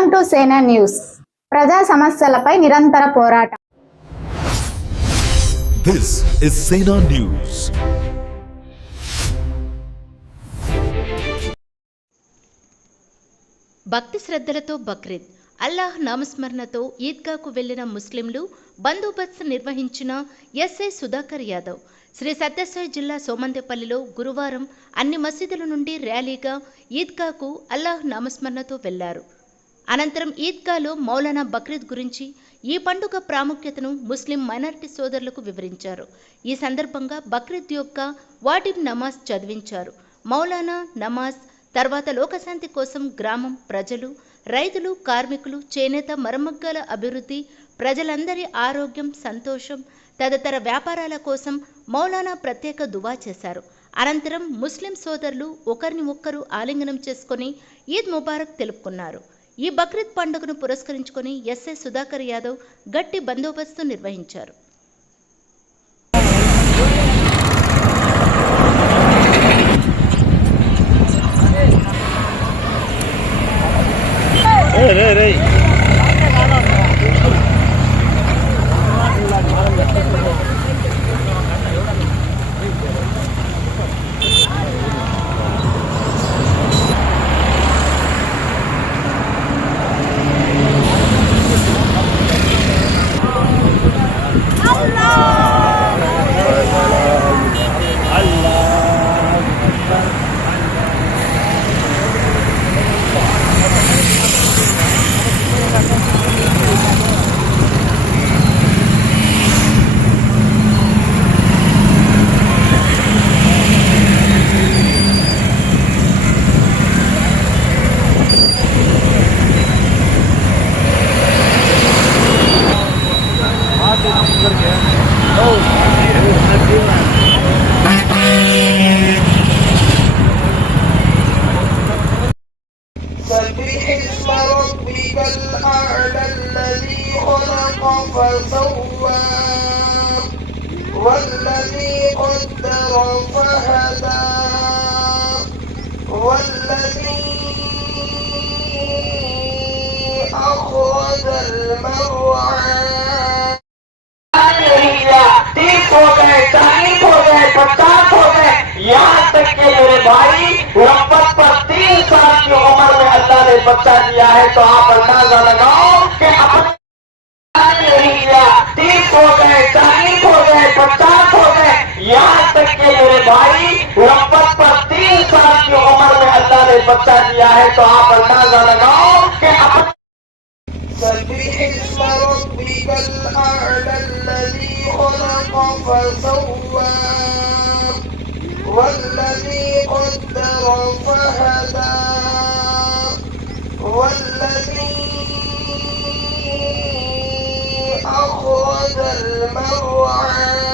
Welcome to సేనా news. ప్రజా సమస్యలపై నిరంతర పోరాటం. దిస్ ఇస్ సేనా న్యూస్. భక్తి శ్రద్ధలతో బక్రీద్, అల్లాహ్ నామస్మరణతో ఈద్గాకు వెళ్లిన ముస్లింలు బందోబస్తు నిర్వహించిన ఎస్ఐ సుధాకర్ యాదవ్ శ్రీ సత్యసాయి జిల్లా సోమందేపల్లిలో గురువారం అన్ని మసీదుల నుండి ర్యాలీగా ఈద్గాకు అల్లాహ్ నామస్మరణతో వెళ్లారు. అనంతరం ఈద్గాలో మౌలానా బక్రీద్ గురించి, ఈ పండుగ ప్రాముఖ్యతను ముస్లిం మైనారిటీ సోదరులకు వివరించారు. ఈ సందర్భంగా బక్రీద్ యొక్క వాజిబ్ నమాజ్ చదివించారు. మౌలానా నమాజ్ తర్వాత లోకశాంతి కోసం గ్రామం ప్రజలు, రైతులు, కార్మికులు, చేనేత, మరమగ్గాల అభివృద్ధి, ప్రజలందరి ఆరోగ్యం, సంతోషం తదితర వ్యాపారాల కోసం మౌలానా ప్రత్యేక దువా చేశారు. అనంతరం ముస్లిం సోదరులు ఒకరిని ఒక్కరు ఆలింగనం చేసుకుని ఈద్ ముబారక్ తెలుపుకున్నారు. ఈ బక్రీద్ పండుగను పురస్కరించుకొని ఎస్ఐ సుధాకర్ యాదవ్ గట్టి బందోబస్తు నిర్వహించారు. سبح اسم ربك الأعلى الذي خلق فسوى والذي قدر فهدى والذي أخرج المرعى. 30 हो गए, 40 हो गए, 50 हो गए, यहाँ तक के मेरे भाई रब्बत पर 3 साल की उम्र में अल्लाह ने बच्चा दिया है. तो आप अंदाजा लगाओ कि अपने 30 हो गए, 40 हो गए, 50 हो गए, यहाँ तक के मेरे भाई रब्बत पर 3 साल की उम्र में अल्लाह ने बच्चा दिया है. तो आप अंदाजा लगाओ कि अपने سبح اسم ربك الأعلى الذي خلق فسوى والذي قدر فهدى والذي أخرج المرعى